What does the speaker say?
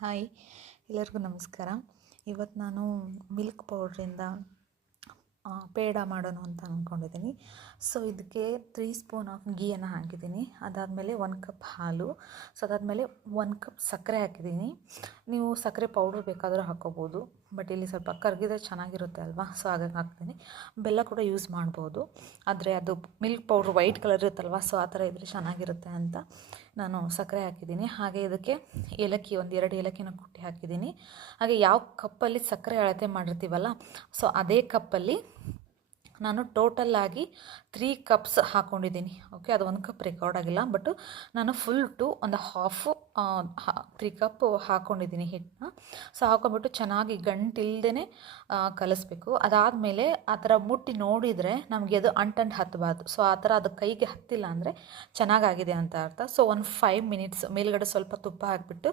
Hi, ಎಲ್ಲರಿಗೂ ನಮಸ್ಕಾರ. ಇವತ್ತು ನಾನು ಮಿಲ್ಕ್ ಪೌಡ್ರಿಂದ ಪೇಡ ಮಾಡೋಣ ಅಂತ ಅಂದ್ಕೊಂಡಿದ್ದೀನಿ. ಸೊ ಇದಕ್ಕೆ 3 ಸ್ಪೂನ್ ಆಫ್ ಗೀಯನ್ನು ಹಾಕಿದ್ದೀನಿ. ಅದಾದಮೇಲೆ 1 ಕಪ್ ಹಾಲು. ಸೊ ಅದಾದಮೇಲೆ 1 ಕಪ್ ಸಕ್ಕರೆ ಹಾಕಿದ್ದೀನಿ. ನೀವು ಸಕ್ಕರೆ ಪೌಡ್ರ್ ಬೇಕಾದರೂ ಹಾಕ್ಕೋಬೋದು, ಬಟ್ ಇಲ್ಲಿ ಸ್ವಲ್ಪ ಕರಗಿದ್ರೆ ಚೆನ್ನಾಗಿರುತ್ತೆ ಅಲ್ವಾ, ಸೊ ಹಾಗಾಗಿ ಹಾಕ್ತೀನಿ. ಬೆಲ್ಲ ಕೂಡ ಯೂಸ್ ಮಾಡ್ಬೋದು, ಆದರೆ ಅದು ಮಿಲ್ಕ್ ಪೌಡ್ರ್ ವೈಟ್ ಕಲರ್ ಇರುತ್ತಲ್ವ, ಸೊ ಆ ಥರ ಇದ್ದರೆ ಚೆನ್ನಾಗಿರುತ್ತೆ ಅಂತ ನಾನು ಸಕ್ಕರೆ ಹಾಕಿದ್ದೀನಿ. ಹಾಗೆ ಇದಕ್ಕೆ ಏಲಕ್ಕಿ 1-2 ಏಲಕ್ಕಿನ ಕುಟ್ಟಿ ಹಾಕಿದ್ದೀನಿ. ಹಾಗೆ ಯಾವ ಕಪ್ಪಲ್ಲಿ ಸಕ್ಕರೆ ಅಳತೆ ಮಾಡಿರ್ತೀವಲ್ಲ, ಸೊ ಅದೇ ಕಪ್ಪಲ್ಲಿ ನಾನು ಟೋಟಲ್ಲಾಗಿ 3 ಕಪ್ಸ್ ಹಾಕ್ಕೊಂಡಿದ್ದೀನಿ. ಓಕೆ, ಅದು 1 ಕಪ್ ರೆಕಾರ್ಡ್ ಆಗಿಲ್ಲ, ಬಟ್ ನಾನು ಫುಲ್ ಟು ಒಂದು ಹಾಫು 3 ಕಪ್ ಹಾಕ್ಕೊಂಡಿದ್ದೀನಿ ಹಿಟ್ಟನ್ನ. ಸೊ ಹಾಕೊಂಡ್ಬಿಟ್ಟು ಚೆನ್ನಾಗಿ ಗಂಟಿಲ್ದೇ ಕಲಿಸ್ಬೇಕು. ಅದಾದಮೇಲೆ ಆ ಥರ ಮುಟ್ಟಿ ನೋಡಿದರೆ ನಮಗೆ ಅದು ಅಂಟಂಡು ಹತ್ತಬಾರ್ದು. ಸೊ ಆ ಥರ ಅದು ಕೈಗೆ ಹತ್ತಿಲ್ಲ ಅಂದರೆ ಚೆನ್ನಾಗಾಗಿದೆ ಅಂತ ಅರ್ಥ. ಸೊ ಒಂದು 5 ಮಿನಿಟ್ಸ್ ಮೇಲ್ಗಡೆ ಸ್ವಲ್ಪ ತುಪ್ಪ ಹಾಕಿಬಿಟ್ಟು